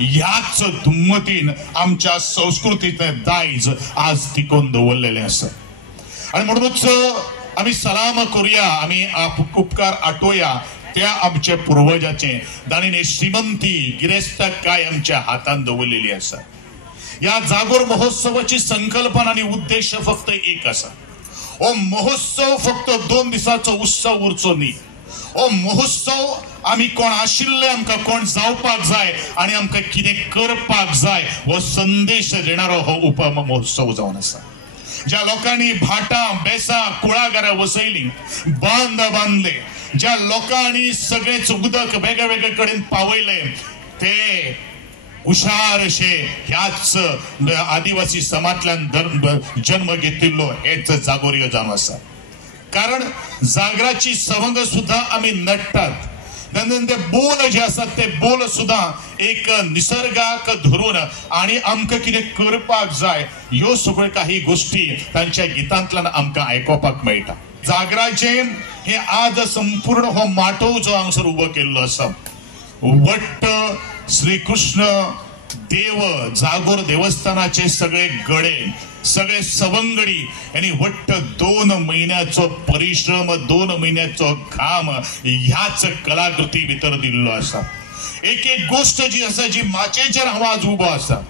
ह्याच दुम्मतीन आमच्या संस्कृतीतले दायज आज टिकोवन दवरलेले आसा आणि म्हणूनच आम्ही सलाम करूया, आम्ही उपकार आठवया त्या आमच्या पूर्वजाचे ताणें श्रीमंती गिरेस्तक काय आमच्या हातान दवरलेली आसा। या जागोर महोत्सवाची संकल्पना आणि उद्देश फक्त एक आसा, हो महोत्सव फक्त 2 दिसाचो उत्सव उरचो न्ही, हो महोत्सव आम्ही कोण आशिल्ले आमकां कोण जावपाक जाय आणि आमकां कितें करपाक जाय हो संदेश देणारो हो उपमहोत्सव जावन आसा। ज्या लोकांनी भाटां बेसां कुळागरां वसयली, बांद बांधले, ज्या लोकांनी सगळेच उदक वेगळे वेगळे कडेन पावयले, ते हुशारशे ह्याच आदिवासी समाजांतल्यान जन्म घेतिल्लो हेच जागोरी जावन आसा। कारण जागराची सवंग सुद्धा आम्ही नडटात, ते बोल जे असतात ते बोल सुद्धा एक निसर्गाक धरून आणि आमकां कितें करपाक जाय ह्यो सगळ्यो काही गोष्टी तांच्या गितांतल्यान आमकां आयकोपाक मेळटा। जागराचे हे आज संपूर्ण हो माटोव जो हांगासर उबो केल्लो आसा, वट्ट श्री कृष्ण देव जागोर देवस्थानाचे सगळे गडे सगळे सवंगडी यांनी वट्ट 2 महिन्याचो परिश्रम 2 महिन्याचो घाम ह्याच कलाकृती भितर दिल्लो आसा। एक एक गोष्ट जी आसा जी माचयेचेर हांव आज उबो आसा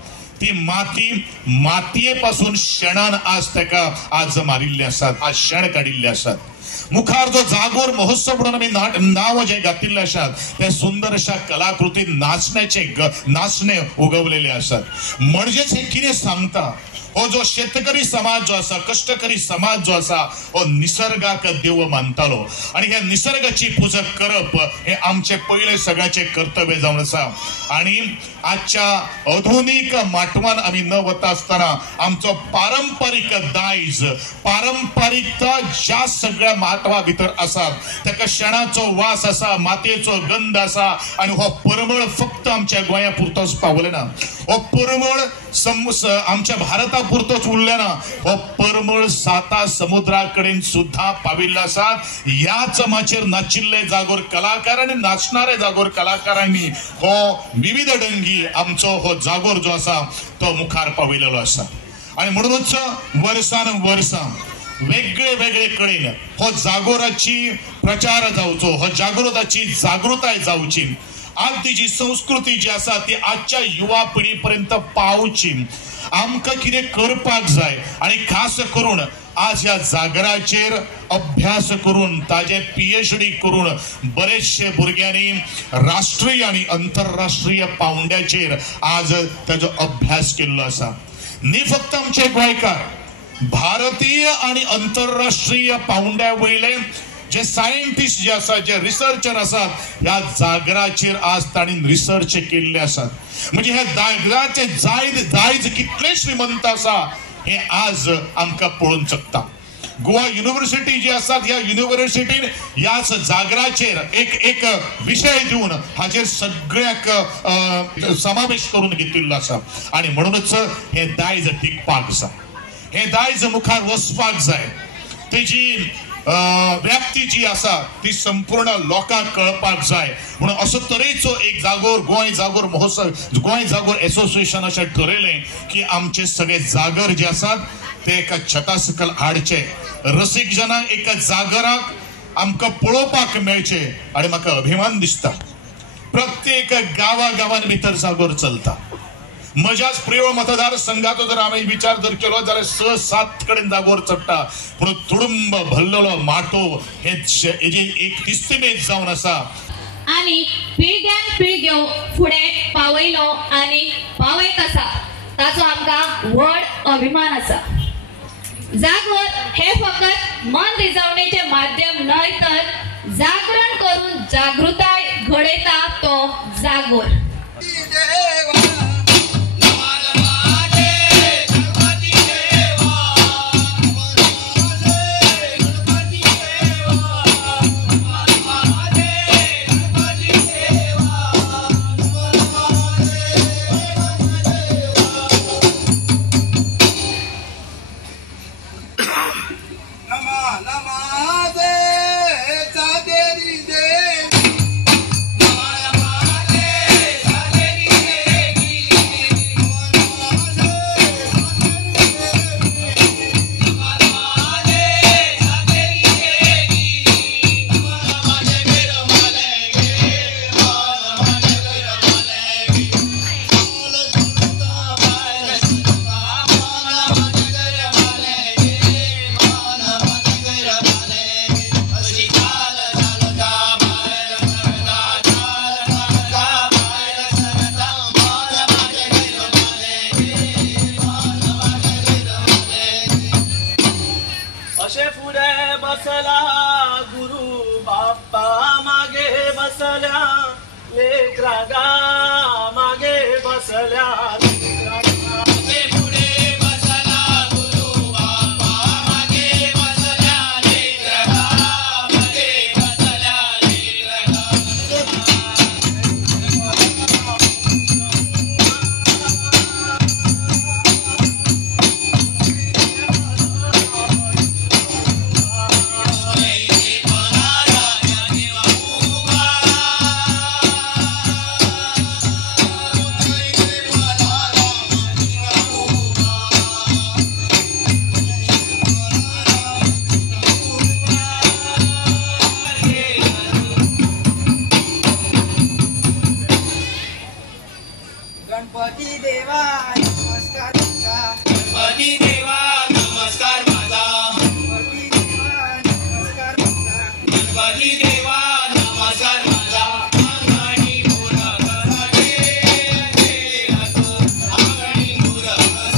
ती मातये पासून शेणान आज ताका आज मारिल्ले आसात, आज शेण काडिल्ले आसात। मुखार जो जागोर महोत्सव म्हणून आम्ही नाव जे घातिल्ले आसात ते सुंदर अशा कलाकृती नाचणे उगवलेले आसात। म्हणजेच हे कितें सांगता, हो जो शेतकरी समाज जो आसा, कष्टकरी समाज जो आसा, हो निसर्गाक देव मानतालो आणि ह्या निसर्गाची पुजा करप हे आमचे पहिले सगळ्याचे कर्तव्य जावन आसा। आणि आजच्या आधुनिक माटवान आम्ही न वता असताना आमचो पारंपरिक दायज, पारंपरिकता ज्या सगळ्या माटवा भितर आसात ताका शेणाचो वास आसा, मातयेचो गंध आसा आणि हो परमळ फक्त आमच्या गोंया पुरतोच पावले ना, हो परमळ आमच्या भारता पुरतोच उरले ना, हो परमळ 7 समुद्राकडेन सुद्धा पाविल्ले आसात। ह्याच माचेर नाचिल्ले जागोर कलाकार आणि नाचणारे जागोर कलाकारांनी हो विविध ढंगी आमचो हो जागोर जो आसा तो मुखार पाविल्लो आसा। आणि म्हणूनच वर्सान वर्सां वेगळे वेगळे कडेन हो जागोराची प्रचार जावचो, हो जागृताची जागृताय जावची, आमची जी संस्कृती जी आसा ती आजच्या युवा पिढी पर्यंत पावची, आमकां कितें करपाक जाय आणि खास करून आज ह्या जागराचेर अभ्यास करून ताजे PhD करून बरेचशे भुरग्यांनी राष्ट्रीय आणि आंतरराष्ट्रीय पावंड्याचेर आज ताजो अभ्यास केल्लो आसा। न्ही फक्त आमचे गोंयकार, भारतीय आणि आंतरराष्ट्रीय पावंड्या वयले जे सायंटिस्ट जे आसात, जे रिसर्चर आसात, ह्या जागराचेर आज तांणी रिसर्च केल्ले आसात। म्हणजे ह्या जागराचे दायज कितले श्रीमंत आसा हे आज आमकां पळोवन चकता। गोवा युनिव्हर्सिटी जी आसा ह्या युनिव्हर्सिटीन ह्याच जागराचेर एक विषय दिवन हाचेर सगळ्याक समावेश करून घेतिल्लो आसा आणि म्हणूनच हे दायज टिकपाक जाय, हे दायज मुखार वचपाक जाय, तेजी व्याप्ती जी आसा ती संपूर्ण लोकांक कळपाक जाय म्हणून असो तरेचो एक जागोर गोंय जागोर महोत्सव, गोंय जागोर एसोसिएशन अशें ठरयलें की आमचे सगळे जागर जे आसात ते एका छता सकल हाडचे, रसीक जनांक एका जागराक आमकां पळोवपाक मेळचे। आणि म्हाका अभिमान दिसता प्रत्येक गांवान भितर जागोर चलता। म्हज्याच प्रिय मतदारसंघाचो जर आम्ही विचार जर केलो जाल्यार 6-7 कडेन जागोर चडटा, पूण तुडुंब भरलेलो माटो हेजी एक इस्तिमेत जावन आसा आणि पिळग्यान पिळग्यो फुडें पावयलो आणि पावयत आसा ताचो आमकां व्हड अभिमान आसा। जागोर हे फकत मन रिजवणेचे माध्यम न्हय तर जागरण करून जागृताय घडयता तो जागोर। बसला गुरु बाप्पा मागे बसल्या लेकरागा मागे बसल्या गणपती देवा नमस्कार माझा गणपती देवा नमस्कार माझा गणपती देवा नमस्कार माझा गणपती देवा नमस्कार माझा अंगणी मुरा सगे असो अंगणी मुरा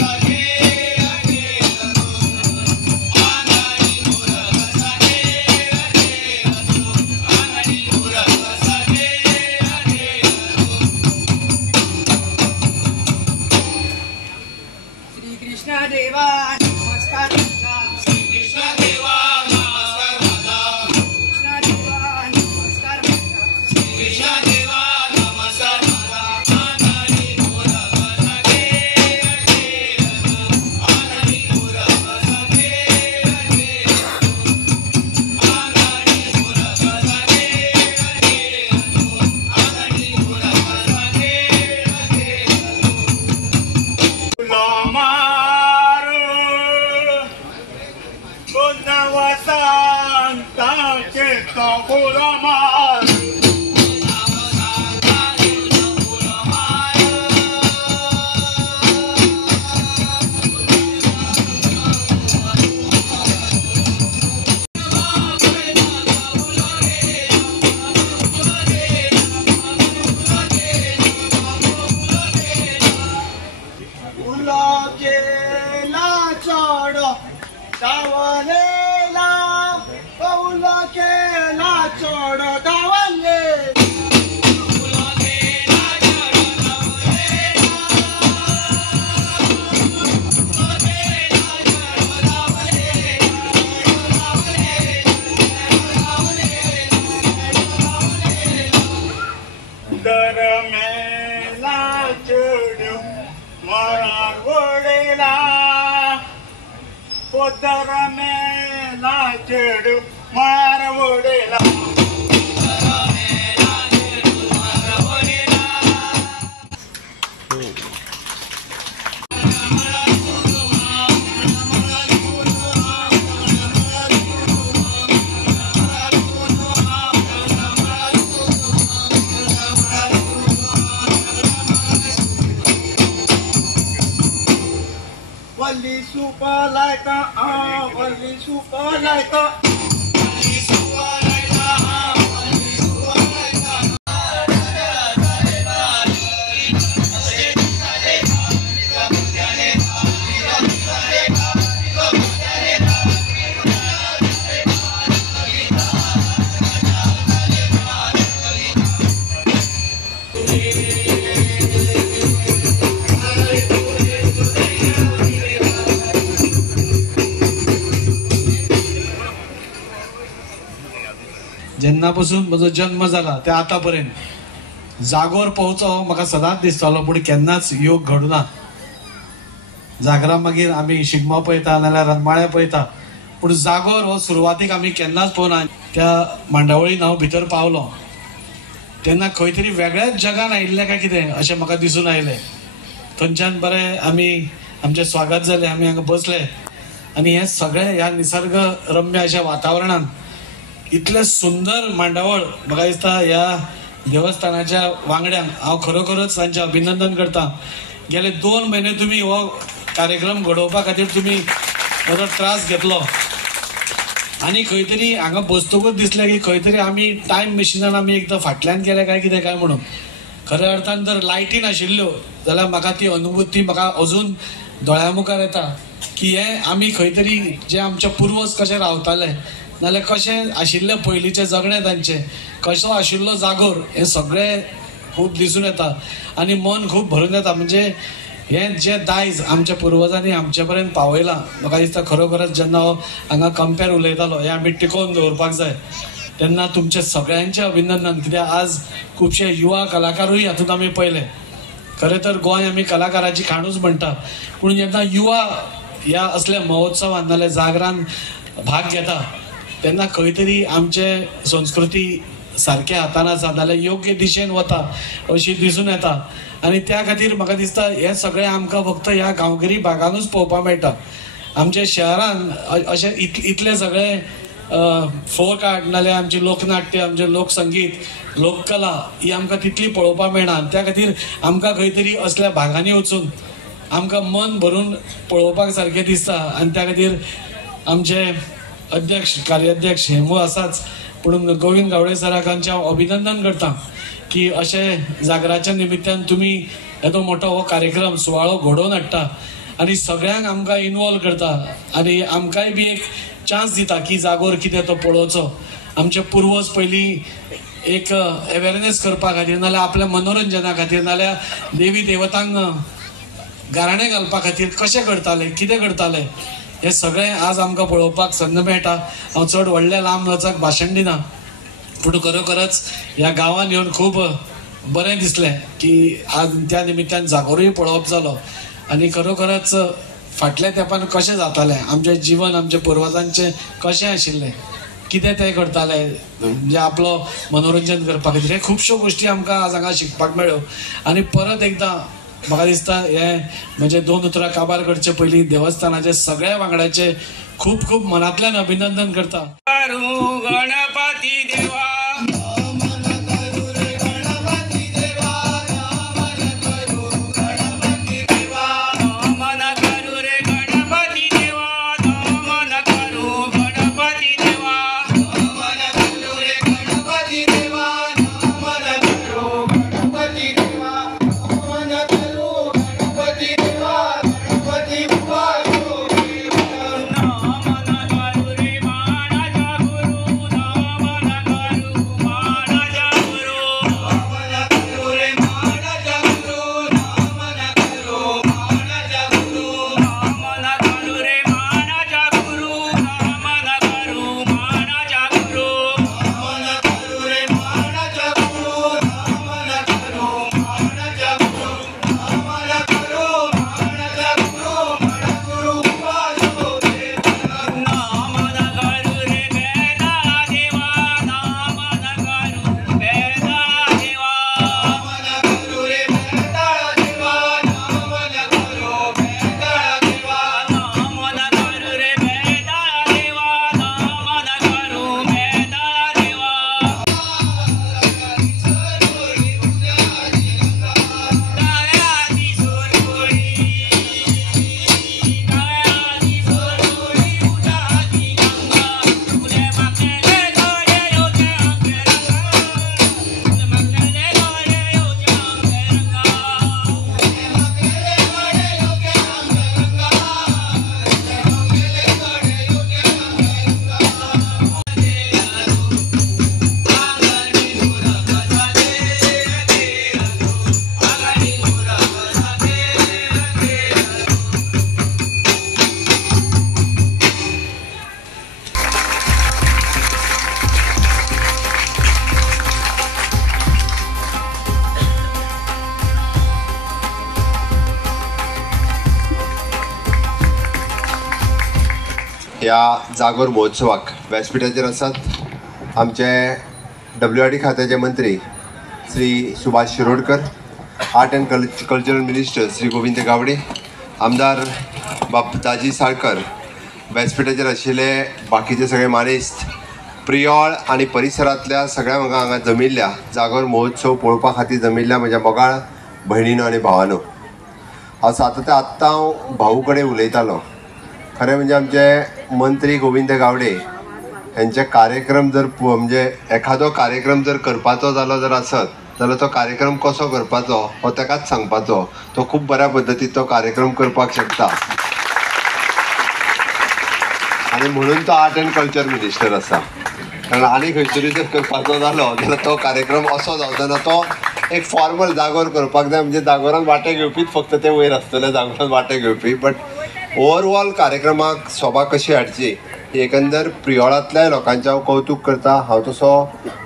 सगे असो अंगणी मुरा सगे असो अंगणी मुरा सगे श्री कृष्ण देवा नमस्कार माझा कृष्ण देवा नमस्कार माझा कृष्ण देवा नमस्कार माझा कृष्ण देवा नमस्कार माझा अंगणी मुरा सगे असो अंगणी मुरा सगे अंगणी मुरा सगे अंगणी मुरा उलकेला चढ दावलेला उलकेला चढ दावले दरमेला चढ मराठवडेला दरमेला चढ मारवडेला वल्ली सुपलाय का वल्ली सुपलाय का जेन्नापासून म्हजो जन्म जाला ते आतापर्यंत जागोर पावचो म्हाका सदांच दिसतालो पूण केन्नाच योग घडूना जागरां मागीर आमी शिगमो पळयता नाल्यार रनमाळे पळयता पूण जागोर हो सुरवातीक आमी केन्नाच पळोवना त्या मांडावळीन हांव भितर पावलो तेन्ना खंय तरी वेगळ्याच जगान आयिल्लें काय कितें अशें म्हाका दिसून आयलें थंयच्यान बरें आमी आमचें स्वागत जालें आमी हांगा बसले आनी हें सगळें ह्या निसर्ग रम्य अशा वातावरणान इतलें सुंदर मांडावळ म्हाका दिसता ह्या देवस्थानाच्या वांगड्यांक हांव खरोखरच तांचें अभिनंदन करता गेले 2 म्हयने तुमी हो कार्यक्रम घडोवपा खातीर तुमी म्हजो त्रास घेतलो आनी खंय तरी हांगा बसतकूच दिसलें की खंय तरी आमी टायम मशिनान आमी एकदां फाटल्यान गेले काय कितें काय म्हणून खऱ्या अर्थान जर लायटी नाशिल्ल्यो जाल्यार म्हाका ती अनुभूती म्हाका अजून दोळ्या मुखार येता की हें आमी खंय तरी जे आमचे पुर्वज कशे रावताले नाल्यार कशें आशिल्लें पयलींचें जगणें तांचें, कसो आशिल्लो जागोर, हें सगळें खूब दिसून येता आनी मन खूब भरून येता. म्हणजे हें जें दायज आमच्या पुर्वजांनी आमचे पर्यंत पावयलां, म्हाका दिसता खरोखरच जेन्ना हांव हांगा कंपेर उलयतालो हें आमी टिकोवन दवरपाक जाय, तेन्ना तुमचे सगळ्यांचें अभिनंदन. कित्याक आज खुबशे युवा कलाकारूय हातूंत आमी पयले. खरें तर गोंय आमी कलाकाराची खाणूच म्हणटा, पूण जेन्ना युवा ह्या असल्या महोत्सवान नाल्यार जागरान भाग घेता तेन्ना खंय तरी आमचे संस्कृती सारक्या हातान आसा नाल्यार योग्य दिशेन वता अशी दिसून येता. आनी त्या खातीर म्हाका दिसता हें सगळें आमकां फक्त ह्या गांवगिरी भागानूच पळोवपाक मेळटा. आमच्या शहरान अशें इतले सगळे फोक आर्ट नाल्यार आमची लोकनाट्य, आमचे लोकसंगीत, लोककला ही आमकां तितली पळोवपाक मेळना. त्या खातीर आमकां खंय तरी असल्या भागांनी वचून आमकां मन भरून पळोवपाक सारकें दिसता. आनी त्या खातीर आमचे अध्यक्ष कार्याध्यक्ष हेमू आसाच, पूण गोविंद गावडे सराक हांव अभिनंदन करता की अशें जागराच्या निमित्तान तुमी येदो मोठो हो कार्यक्रम सुवाळो घडोवन हाडटा आनी सगळ्यांक आमकां इनवॉल्व करता आनी आमकांय बी एक चान्स दिता की जागोर कितें तो पळोवचो. आमचे पुर्वज पयलीं एक अवेरनेस करपा खातीर नाल्यार आपल्या मनोरंजना खातीर नाल्यार देवी देवतांक गाराणें घालपा खातीर कशें करताले, कितें करताले, हें सगळें आज आमकां पळोवपाक संद मेळटा. हांव चड व्हडलें लांब वचक भाशण दिना, पूण खरोखरच ह्या गांवांत येवन खूब बरें दिसलें की आज त्या निमित्तान जागोरूय पळोवप जालो. आनी खरोखरच फाटल्या तेंपान कशें जातालें आमचें जिवन, आमच्या पुर्वजांचें कशें आशिल्लें, कितें ते करताले म्हणजे आपलो मनोरंजन करपा खातीर, हे खुबश्यो गोश्टी आमकां आज हांगा शिकपाक मेळ्ळ्यो. आनी परत एकदां म्हाका दिसता हे म्हणजे 2 उतरां काबार करचे पयलीं देवस्थानाचे सगळ्या वांगड्याचे खूब खूब मनांतल्यान अभिनंदन करता. गणपती देवा ह्या जागोर महोत्सवाक व्यासपीठाचेर आसात आमचे WRD खात्याचे मंत्री Shri Subhash Shirodkar, art and cultural minister Shri Govind Gawade, आमदार दाजी साळकर, व्यासपीठाचेर आशिल्ले बाकीचे सगळे मानेस्त, प्रियोळ आनी परिसरांतल्या सगळ्या म्हाका हांगा जमिल्ल्या जागोर महोत्सव पळोवपा खातीर जमिल्ल्या म्हज्या मोगाळ भयणीनो आनी भावानो, हांव सातत्या आत्तां हांव भाऊ कडेन उलयतालो. खरें म्हणजे आमचे मंत्री गोविंद गावडे यांचे कार्यक्रम जर म्हणजे एखादो कार्यक्रम जर करपाचो जालो जर आसत जाल्यार तो कार्यक्रम कसो करपाचो हो ताकाच सांगपाचो. तो खूब बऱ्या पद्दतीन तो कार्यक्रम करपाक शकता आनी म्हणून तो आर्ट एंड कल्चर मिनिस्टर आसा. कारण आनी खंयतरी जर करपाचो जालो जाल्यार तो कार्यक्रम असो जावचो ना. तो एक फॉर्मल जागोर करपाक जाय, म्हणजे जागोरान वांटे घेवपीच फक्त ते वयर आसतले जागोरान वांटे घेवपी. बट ओवरऑल कार्यक्रमाक सोबा कशी हाडची एकंदर प्रियोळांतल्या लोकांचें हांव कौतुक करता. हांव तसो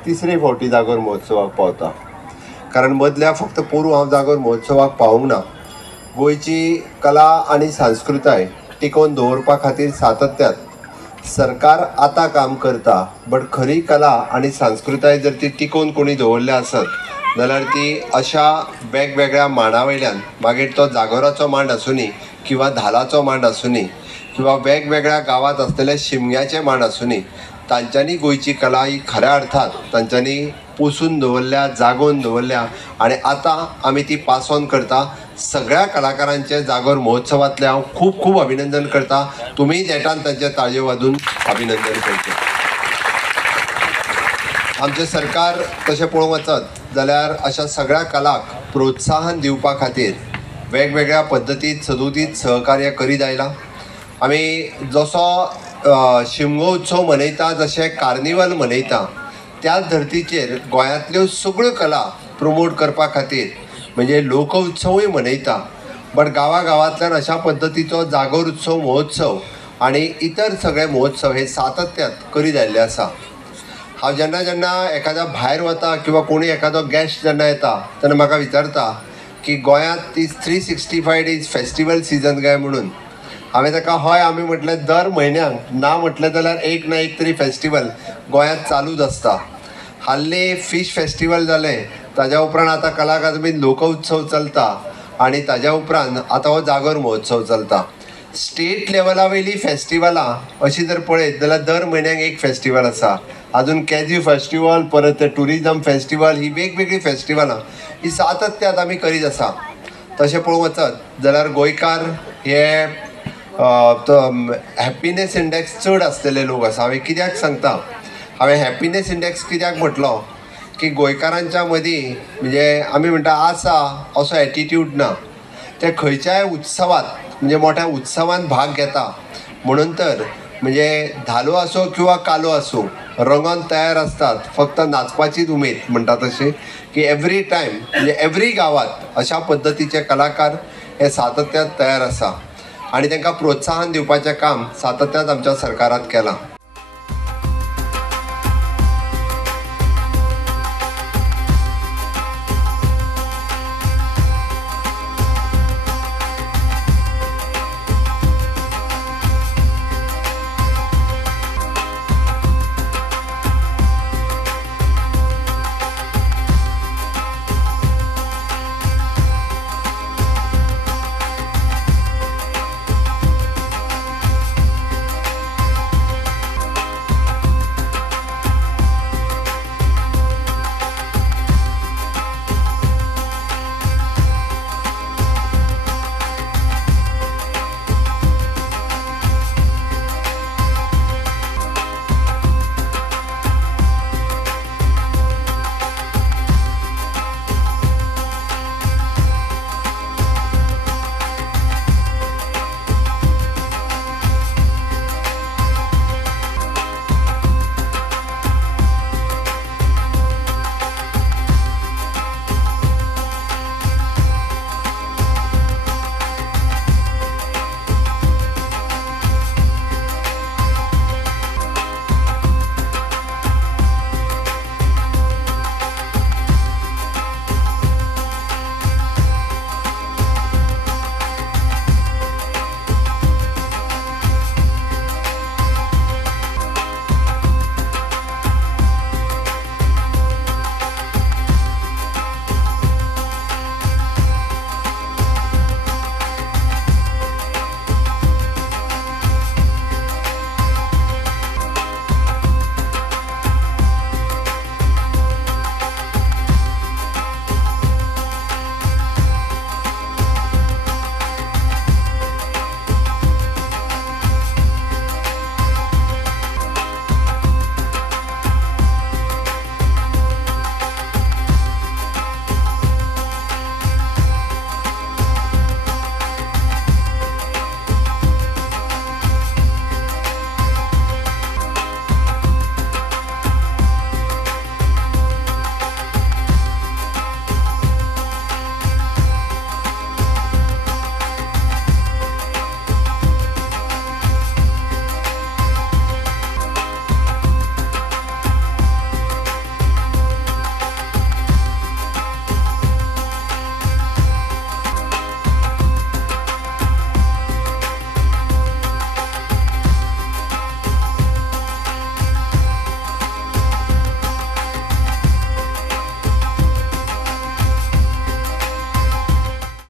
3री फावटी जागोर महोत्सवाक पावता. कारण मदल्या फक्त पोरू हांव जागोर महोत्सवाक पावूंक ना. गोंयची कला आनी संस्कृताय टिकोवन दवरपा खातीर सातत्यात सरकार आतां काम करता. बट खरी कला आनी संस्कृताय जर ती टिकोवन कोणी दवरल्या आसत जाल्यार ती अशा वेगवेगळ्या मांडा वयल्यान, मागीर तो जागोराचो मांड आसूनी किंवा धालाचो मांड आसूनी किंवा वेगवेगळ्या गांवांत आसतले शिमग्याचे मांड आसूनी, तांच्यांनी गोंयची कला ही खऱ्या अर्थान तांच्यांनी पोसून दवरल्या, जागोवन दवरल्या आनी आतां आमी ती पास ऑन करता. सगळ्या कलाकारांचे जागोर महोत्सवांतले हांव खूब खूब अभिनंदन करता. तुमी देठान तांचे ताळयो वाजून अभिनंदन करता. आमचें सरकार तशें पळोवंक वचत जाल्यार अशा सगळ्या कलाक प्रोत्साहन दिवपा खातीर वेगवेगळ्या पद्दतीत सदोदीत सहकार्य करीत आयला. आमी जसो शिमगो उत्सव मनयता, जशें कार्निवल मनयता, त्याच धर्तीचेर गोंयांतल्यो सगळ्यो कला प्रमोट करपा खातीर म्हणजे लोक उत्सवूय मनयता. बट गांवांतल्यान अशा पद्दतीचो जागोर उत्सव महोत्सव आनी इतर सगळे महोत्सव हे सातत्यात करीत आयिल्ले आसा. हांव जेन्ना एखाद्या भायर वता किंवा कोणी एखादो गेस्ट जेन्ना येता तेन्ना म्हाका विचारता की गोंयांत ती 365 डेज फेस्टिवल सिजन काय म्हणून. हांवें ताका हय आमी म्हटलें दर म्हयन्याक ना म्हटलें जाल्यार एक ना एक तरी फेस्टिवल गोंयांत चालूच आसता. हाल्ली फीश फेस्टिवल जालें, ताज्या उपरांत आतां कला अकादमींत लोक उत्सव चलता आनी ताज्या उपरांत आतां हो जागोर महोत्सव चलता. स्टेट लेवला वयली फेस्टिवलां अशी जर पळयत जाल्यार दर म्हयन्याक एक फेस्टिवल आसा. अजून कॅज्यू फेस्टिवल, परत ते टुरिजम फेस्टिवल, ही वेगवेगळी फेस्टिवलां ही सातत्यात आमी करीत आसा. तशें पळोवंक वचत जाल्यार गोंयकार हे हॅपिनेस इंडेक्स चड आसलेले लोक आसा. हांवें कित्याक सांगता, हांवें हॅपिनेस इंडेक्स कित्याक म्हटलो की गोंयकारांच्या मदीं म्हणजे आमी म्हणटा आसा असो एटिट्यूड ना. ते खंयच्याय उत्सवात म्हणजे मोठ्या उत्सवांत भाग घेता म्हणून तर म्हणजे धालो आसूं किंवा कालो आसूं रंगान तयार असतात. फक्त नाचपाचीच उमेद म्हणटा तशी की एवरी टायम म्हणजे एवरी गांवांत अशा पद्दतीचे कलाकार हे सातत्यात तयार आसा आनी तांकां प्रोत्साहन दिवपाचें काम सातत्यात आमच्या सरकारान केलां.